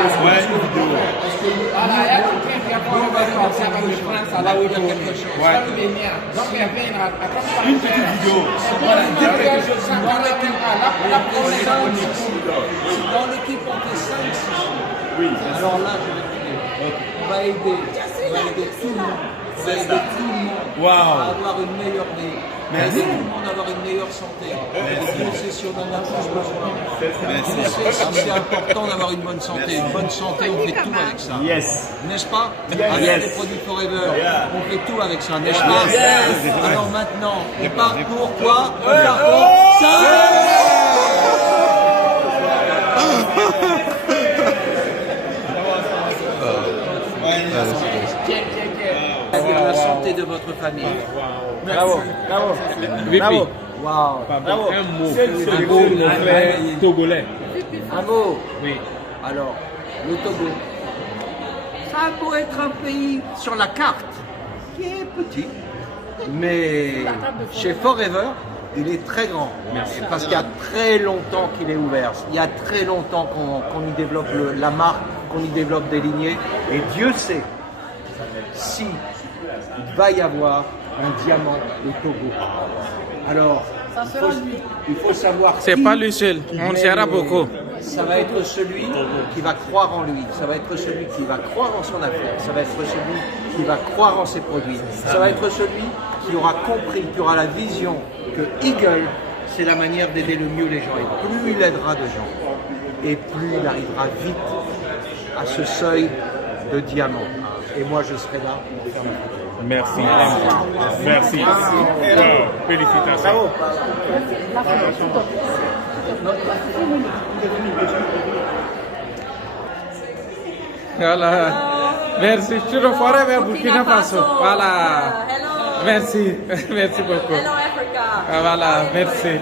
Ouais, une vidéo. Voilà, il y a quelqu'un qui a commencé avec le France à la haute quelque chose. Donc il vient à Une petite vidéo. voilà, il dit quelque chose. Dans l'équipe, dans l'équipe on fait 5-6. Oui. Alors là, je vais te dire, on va aider tout le monde. On va aider tout le monde Wow. à avoir une meilleure vie. On va aider tout le monde à avoir une meilleure santé. Dieu, c'est sûr, on en a tous besoin. C'est important d'avoir une bonne santé. Une bonne santé, on fait tout avec ça. Yes. N'est-ce pas? Yes. Avec les produits Forever, on fait tout avec ça, n'est-ce pas? Alors maintenant, on part pour quoi? On part pour ça. La santé de votre famille. Bravo, bravo. Bravo. Wow. Bravo. Un mot mon frère togolais. Bravo. Oui. Alors, le Togo, ça a beau être un pays sur la carte qui est petit, mais chez Forever, il est très grand. Merci. Parce qu'il y a très longtemps qu'il est ouvert. Il y a très longtemps qu'on y développe la marque, qu'on y développe des lignées. Et Dieu sait si il va y avoir un diamant au Togo. Alors, il faut savoir. C'est qui pas lui seul, on sera beaucoup. Ça va être celui qui va croire en lui, ça va être celui qui va croire en son affaire, ça va être celui qui va croire en ses produits, ça va être celui qui aura compris, qui aura la vision que Eagle, c'est la manière d'aider le mieux les gens. Et plus il aidera de gens, et plus il arrivera vite à ce seuil de diamant. Et moi, je serai là pour faire ma photo. Merci. Merci. Félicitations. Voilà. Merci. Je suis forever Burkina Faso. Voilà. Hello. Merci. Merci beaucoup. Hello, Africa. Voilà, merci.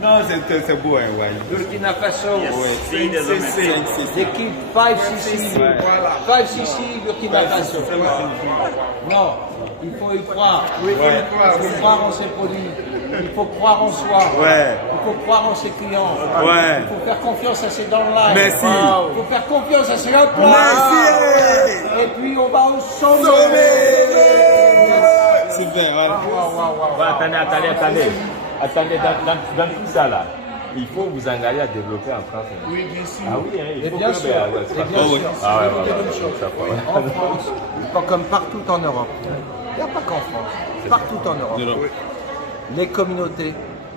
Non, c'est beau, hein, ouais. Burkina Faso, C'est l'équipe 5cc, Ouais. 5cc Burkina Faso. Non, il faut y croire. Il faut croire en ses produits. Il faut croire en soi. Ouais. Il faut croire en ses clients. Ouais. Il faut faire confiance à ses downlines. Merci. Il faut faire confiance à ses upline. Merci. Et puis on va au sommet. Super, voilà. Attendez, dans tout ça là, il faut vous engager à développer en France. Oui, bien sûr. Ah oui, hein, il faut bien que- sûr. ouais, Et bien sûr. Ah ouais, Je vais vous dire voilà, une chose. ça va. En France, pas comme partout en Europe, il n'y a pas qu'en France, partout en Europe, les communautés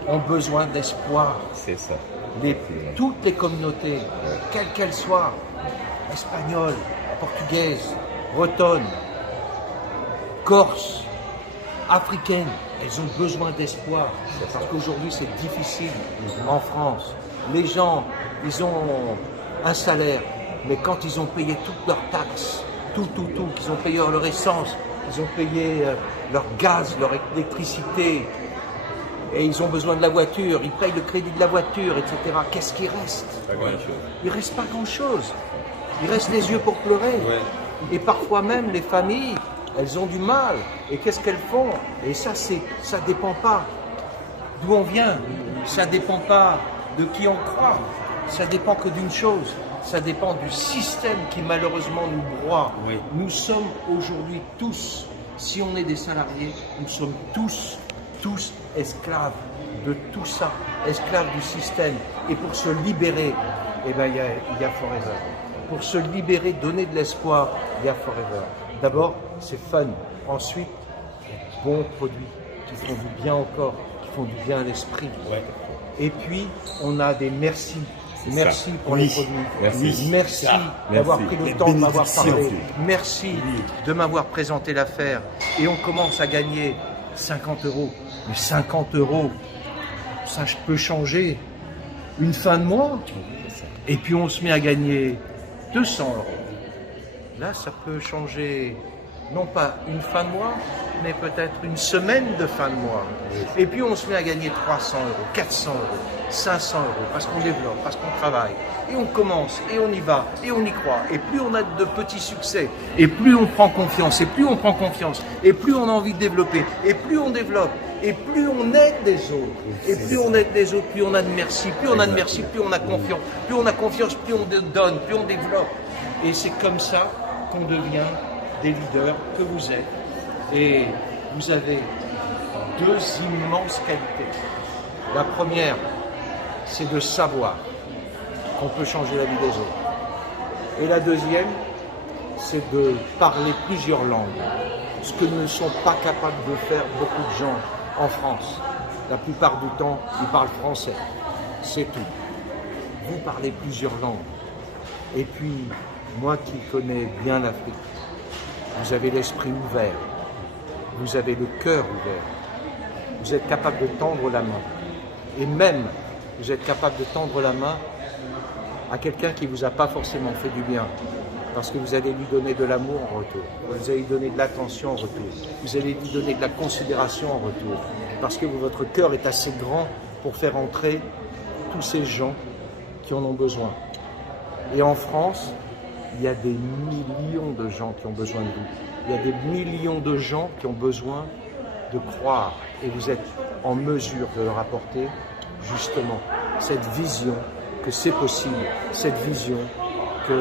ont besoin d'espoir. C'est ça. Toutes les communautés, quelles qu'elles soient, espagnoles, portugaises, bretonnes, corses, africaines, elles ont besoin d'espoir. Parce qu'aujourd'hui, c'est difficile en France. Les gens, ils ont un salaire, mais quand ils ont payé toutes leurs taxes, tout, qu'ils ont payé leur essence, ils ont payé leur gaz, leur électricité, et ils ont besoin de la voiture, ils payent le crédit de la voiture, etc. Qu'est-ce qui reste? Il ne reste pas grand-chose. Il reste les yeux pour pleurer. Et parfois même, les familles, elles ont du mal. Et qu'est-ce qu'elles font? Et ça dépend pas d'où on vient. Ça dépend pas de qui on croit. Ça dépend que d'une chose. Ça dépend du système qui malheureusement nous broie. Nous sommes aujourd'hui tous, si on est des salariés, nous sommes tous esclaves de tout ça, esclaves du système. Et pour se libérer, eh ben, il y a Forever. Pour se libérer, donner de l'espoir, il y a Forever. D'abord, c'est fun. Ensuite, bons produits qui font du bien au corps, qui font du bien à l'esprit. Et puis, on a des merci. Merci pour les produits. Merci d'avoir pris le temps de m'avoir parlé. Merci de m'avoir présenté l'affaire. Et on commence à gagner 50 €. Mais 50 €, ça je peux changer une fin de mois. Et puis on se met à gagner 200 €. Là, ça peut changer, non pas une fin de mois, mais peut-être une semaine de fin de mois. Et puis on se met à gagner 300 €, 400 €, 500 €, parce qu'on développe, parce qu'on travaille. Et on commence, et on y va, et on y croit. Et plus on a de petits succès, et plus on prend confiance, et plus on prend confiance, et plus on a envie de développer, et plus on développe, Et plus on aide les autres, et plus on aide les autres, plus on a de merci, plus on a de merci, plus on a confiance, plus on donne, plus on développe. Et c'est comme ça qu'on devient des leaders que vous êtes. Et vous avez deux immenses qualités. La première, c'est de savoir qu'on peut changer la vie des autres. Et la deuxième, c'est de parler plusieurs langues, ce que ne sont pas capables de faire beaucoup de gens en France. La plupart du temps, ils parlent français. C'est tout. Vous parlez plusieurs langues. Et puis, moi qui connais bien l'Afrique, vous avez l'esprit ouvert, vous avez le cœur ouvert, vous êtes capable de tendre la main. Et même, vous êtes capable de tendre la main à quelqu'un qui ne vous a pas forcément fait du bien. Parce que vous allez lui donner de l'amour en retour, vous allez lui donner de l'attention en retour, vous allez lui donner de la considération en retour, parce que votre cœur est assez grand pour faire entrer tous ces gens qui en ont besoin. Et en France, il y a des millions de gens qui ont besoin de vous. Il y a des millions de gens qui ont besoin de croire, et vous êtes en mesure de leur apporter justement cette vision que c'est possible, cette vision qu'il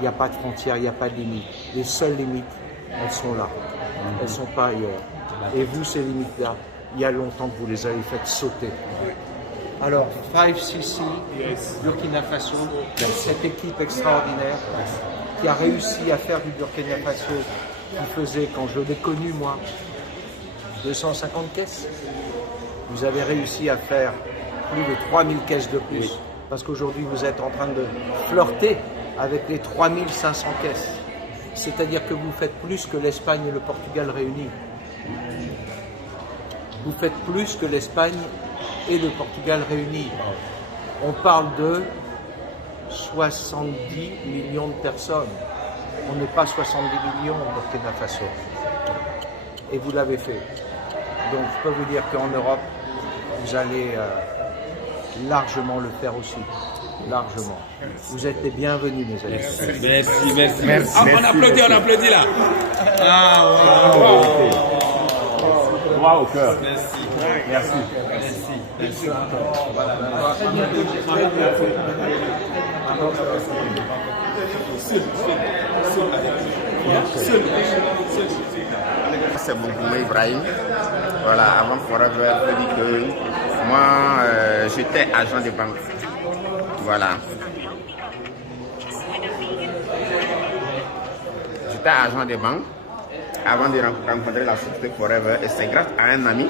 n'y a pas de frontières, il n'y a pas de limites. Les seules limites, elles sont là. Elles ne sont pas ailleurs. Et vous, ces limites-là, il y a longtemps que vous les avez faites sauter. Alors, 5cc, Burkina Faso, cette équipe extraordinaire qui a réussi à faire du Burkina Faso, qui faisait, quand je l'ai connu, moi, 250 caisses. Vous avez réussi à faire plus de 3000 caisses de plus. Parce qu'aujourd'hui, vous êtes en train de flirter avec les 3500 caisses. C'est-à-dire que vous faites plus que l'Espagne et le Portugal réunis. Vous faites plus que l'Espagne et le Portugal réunis. On parle de 70 millions de personnes. On n'est pas 70 millions au Burkina Faso. Et vous l'avez fait. Donc je peux vous dire qu'en Europe, vous allez largement le faire aussi. Largement. Vous êtes les bienvenus, mes amis. Merci. On applaudit là. Droit au cœur. Merci. C'est Boubouma Ibrahim. Voilà, avant Forever, je dis que moi, j'étais agent de banque. Voilà. J'étais agent de banque avant de rencontrer la société Forever. Et c'est grâce à un ami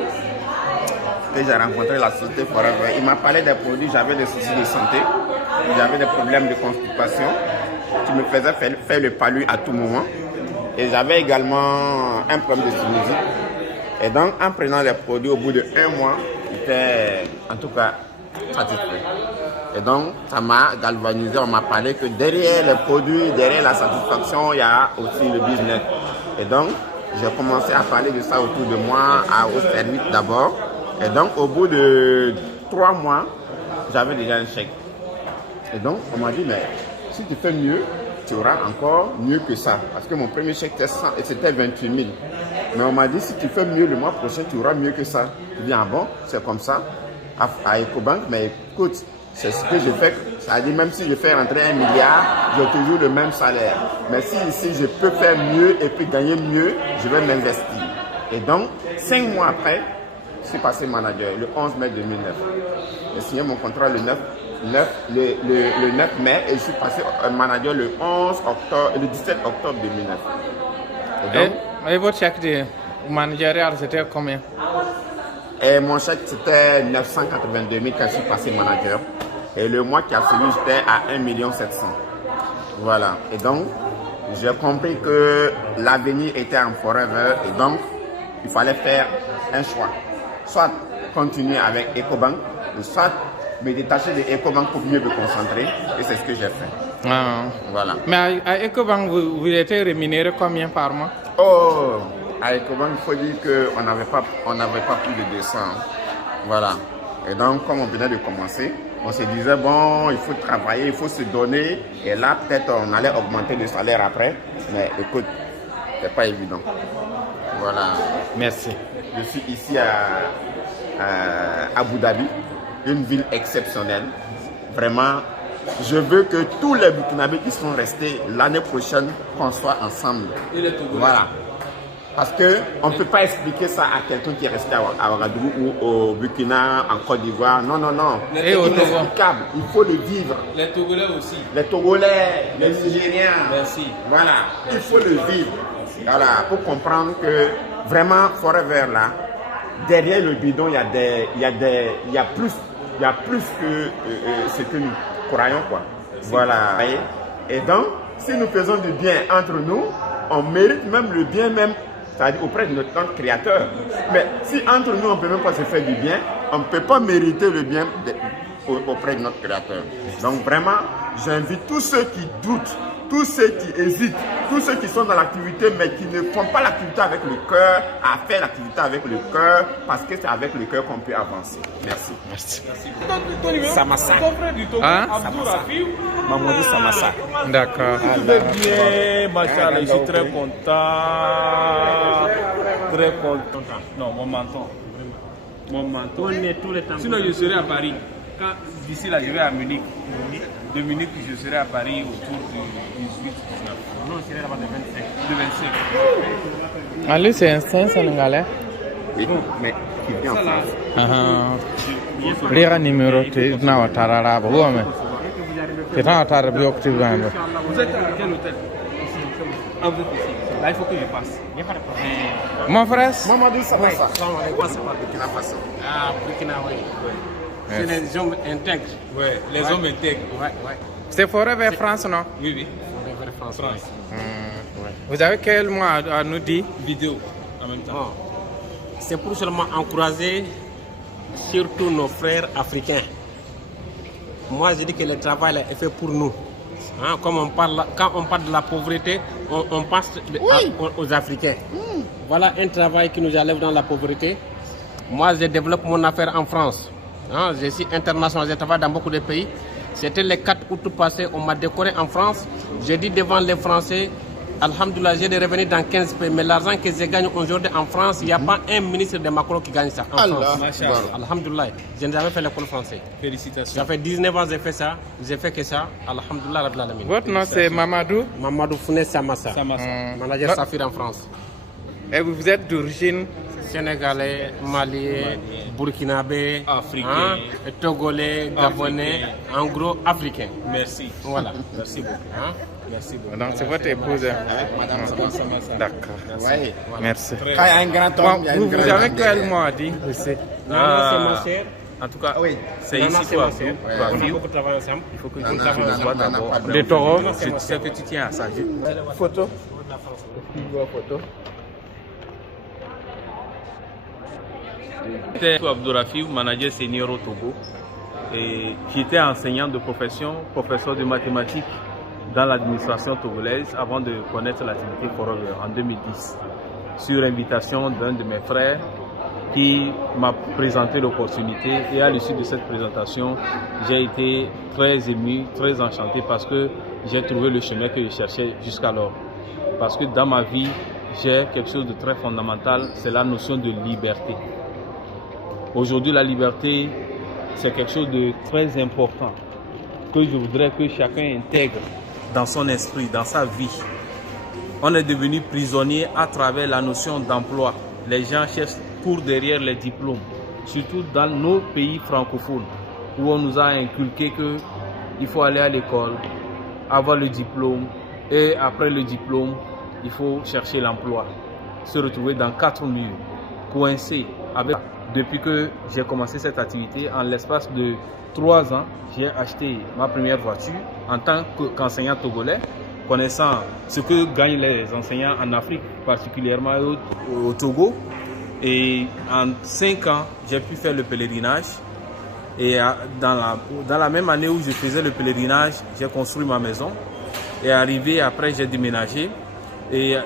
que j'ai rencontré la société Forever. Il m'a parlé des produits, j'avais des soucis de santé, j'avais des problèmes de constipation qui me faisaient faire le palu à tout moment. Et j'avais également un problème de sinusite. Et donc, en prenant les produits, au bout de 1 mois, j'étais en tout cas satisfait. Et donc, ça m'a galvanisé, on m'a parlé que derrière les produits, derrière la satisfaction, il y a aussi le business. Et donc, j'ai commencé à parler de ça autour de moi, au service d'abord. Et donc, au bout de 3 mois, j'avais déjà un chèque. Et donc, on m'a dit, mais si tu fais mieux, tu auras encore mieux que ça. Parce que mon premier chèque, c'était 28 000. Mais on m'a dit, si tu fais mieux le mois prochain, tu auras mieux que ça. Je dis, ah bon, c'est comme ça. À Ecobank, mais écoute, c'est ce que je fais. Ça dit, même si je fais rentrer 1 milliard, j'ai toujours le même salaire. Mais si ici, je peux faire mieux et puis gagner mieux, je vais m'investir. Et donc, 5 mois après, je suis passé manager le 11 mai 2009. J'ai signé mon contrat le 9 mai et je suis passé manager le 17 octobre 2009. Et donc, et votre chèque de managérial, c'était combien? Et mon chèque, c'était 982 000 quand je suis passé manager. Et le mois qui a suivi, j'étais à 1 700 000. Voilà. Et donc, j'ai compris que l'avenir était en Forever. Et donc, il fallait faire un choix. Soit continuer avec Ecobank, soit me détacher de Ecobank pour mieux me concentrer. Et c'est ce que j'ai fait. Ah. Voilà. Mais à Ecobank, vous étiez rémunéré combien par mois? Oh, à Ecobank, il faut dire qu'on n'avait pas plus de 200. Voilà. Et donc, comme on venait de commencer, on se disait, bon, il faut travailler, il faut se donner. Et là, peut-être, on allait augmenter le salaire après. Mais écoute, c'est pas évident. Voilà. Merci. Je suis ici à Abu Dhabi, une ville exceptionnelle. Vraiment, je veux que tous les Burkinabés qui sont restés l'année prochaine, qu'on soit ensemble. Voilà. Parce qu'on ne peut pas expliquer ça à quelqu'un qui est resté à Ouagadougou ou au Burkina, en Côte d'Ivoire. Non, non, non. C'est inexplicable. Il faut le vivre. Les Togolais aussi. Les Togolais, les Nigériens. Merci. Voilà. Il faut le vivre. Voilà. Pour comprendre que vraiment, Forever là, derrière le bidon, il y a plus que ce que nous croyons, quoi. Voilà. Et donc, si nous faisons du bien entre nous, on mérite même le bien même, c'est-à-dire auprès de notre créateur. Mais si entre nous, on ne peut même pas se faire du bien, on ne peut pas mériter le bien auprès de notre créateur. Donc vraiment, j'invite tous ceux qui doutent, tous ceux qui hésitent, tous ceux qui sont dans l'activité mais qui ne font pas l'activité avec le cœur, à faire l'activité avec le cœur, parce que c'est avec le cœur qu'on peut avancer. Merci. Merci. Samassa. Hein? Mamadou Samassa. D'accord. Tout va bien, machallah, je suis très content. Très content. Non, mon menton. Mon menton. Sinon, je serai à Paris. D'ici là, je vais à Munich. De Munich, je serai à Paris autour du 18-19. Non, je serai là-bas le 25. Le 25. Ah, lui, c'est un Sénégalais. Oui, mais qui vient en France. Lira numéro, tu n'as pas tarara, bah, ouais, mais. Tu n'as pas tarara, bien que tu vas. Vous êtes à quel hôtel? Ah, vous êtes ici. Là, il faut que je passe. Il n'y a pas de problème. Mon frère? Mamadou Samassa. Burkina Faso. Ah, Burkina, oui. C'est les hommes intègres. Ouais, les hommes intègres. Ouais, ouais. C'est Forever France, non? Oui, oui. Forever France. France. Vous avez quel mot à nous dire? Vidéo en même temps. Bon. C'est pour seulement encourager surtout nos frères africains. Moi, je dis que le travail est fait pour nous. Hein, comme on parle, quand on parle de la pauvreté, on pense aux Africains. Voilà un travail qui nous enlève dans la pauvreté. Moi, je développe mon affaire en France. Hein, je suis international, je travaille dans beaucoup de pays. C'était le 4 août passé, on m'a décoré en France. J'ai dit devant les Français, alhamdoulilah, j'ai des revenus dans 15 pays. Mais l'argent que je gagne aujourd'hui en France, il n'y a pas un ministre de Macron qui gagne ça en France. Alhamdoulilah, je n'ai jamais fait l'école française. Félicitations. Ça fait 19 ans que j'ai fait ça. J'ai fait que ça. Alhamdoulilah, Rabbil Alamin. Votre nom, c'est Mamadou? Mamadou Founé Samassa. Manager Safir en France. Et vous êtes d'origine? Sénégalais, Malien, Burkinabé, Africain, Togolais, Gabonais, en gros africain. Merci. Voilà. Merci beaucoup. Hein? Merci beaucoup. Donc c'est votre épouse? Madame Samassa. D'accord. Oui. Merci. Quand il y a un grand homme, il y a une Vous grande avez dame quel derrière. mot à dire? Non, c'est ma sœur. En tout cas, Oui. c'est Non, ici c'est quoi. ma sœur. Quoi, On a vivre. beaucoup travaillé ensemble. Il faut que Non, je non, travaille non, d'abord. non, non, Après, Des taureaux? je sais que tu tiens à ça. Photo? Photo. J'étais Abdourafil, manager senior au Togo. Et j'étais enseignant de profession, professeur de mathématiques dans l'administration togolaise avant de connaître l'activité Forever en 2010. Sur invitation d'un de mes frères qui m'a présenté l'opportunité, et à l'issue de cette présentation, j'ai été très ému, très enchanté parce que j'ai trouvé le chemin que je cherchais jusqu'alors. Parce que dans ma vie, j'ai quelque chose de très fondamental, c'est la notion de liberté. Aujourd'hui, la liberté, c'est quelque chose de très important que je voudrais que chacun intègre dans son esprit, dans sa vie. On est devenu prisonnier à travers la notion d'emploi. Les gens courent derrière les diplômes, surtout dans nos pays francophones, où on nous a inculqué qu'il faut aller à l'école, avoir le diplôme, et après le diplôme, il faut chercher l'emploi, se retrouver dans 4 murs, coincé avec... Depuis que j'ai commencé cette activité, en l'espace de 3 ans, j'ai acheté ma première voiture en tant qu'enseignant togolais, connaissant ce que gagnent les enseignants en Afrique, particulièrement au Togo. Et en 5 ans, j'ai pu faire le pèlerinage. Et dans la même année où je faisais le pèlerinage, j'ai construit ma maison. Et arrivé après, j'ai déménagé. Et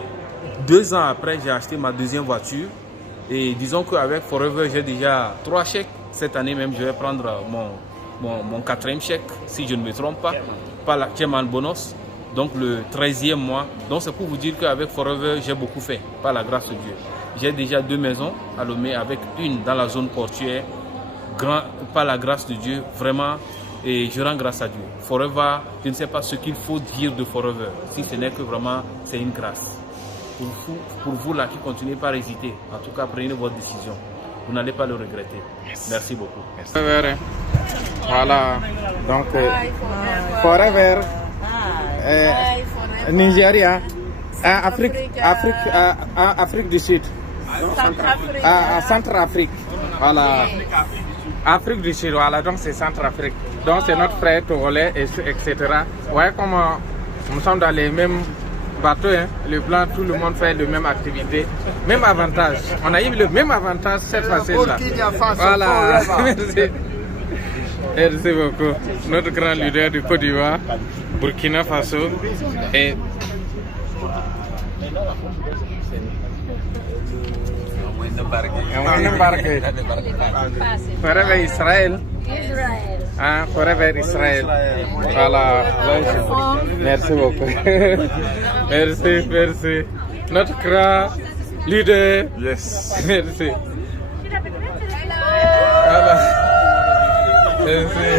2 ans après, j'ai acheté ma deuxième voiture. Et disons qu'avec Forever, j'ai déjà 3 chèques. Cette année même, je vais prendre mon 4e chèque, si je ne me trompe pas, par la Chairman Bonus, donc le 13e mois. Donc c'est pour vous dire qu'avec Forever, j'ai beaucoup fait, par la grâce de Dieu. J'ai déjà 2 maisons à Lomé, avec une dans la zone portuaire. Par la grâce de Dieu, vraiment, et je rends grâce à Dieu. Forever, je ne sais pas ce qu'il faut dire de Forever, si ce n'est que vraiment c'est une grâce. Pour vous là qui continuez pas à hésiter, en tout cas prenez votre décision. Vous n'allez pas le regretter. Merci beaucoup. Forever. Voilà, donc Forever, Nigeria, Afrique du Sud, Centrafrique, voilà, Afrique du Sud, voilà, donc c'est Centrafrique. Donc c'est notre frère togolais, etc. Vous voyez comment nous sommes dans les mêmes bateaux, hein, le blanc, tout le monde fait la même activité, même avantage. On a eu le même avantage cette fois-ci-là. Voilà, merci. Merci beaucoup. Notre grand leader du Côte d'Ivoire, Burkina Faso et Forever Israël. Ah, Forever Israël. Voilà. Merci beaucoup. Merci, merci. Notre grand leader. Yes. Merci. Voilà. Merci.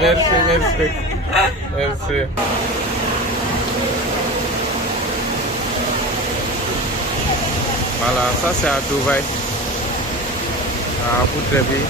Merci, merci. Merci. Voilà, ça c'est à Dubaï, à Abu Dhabi.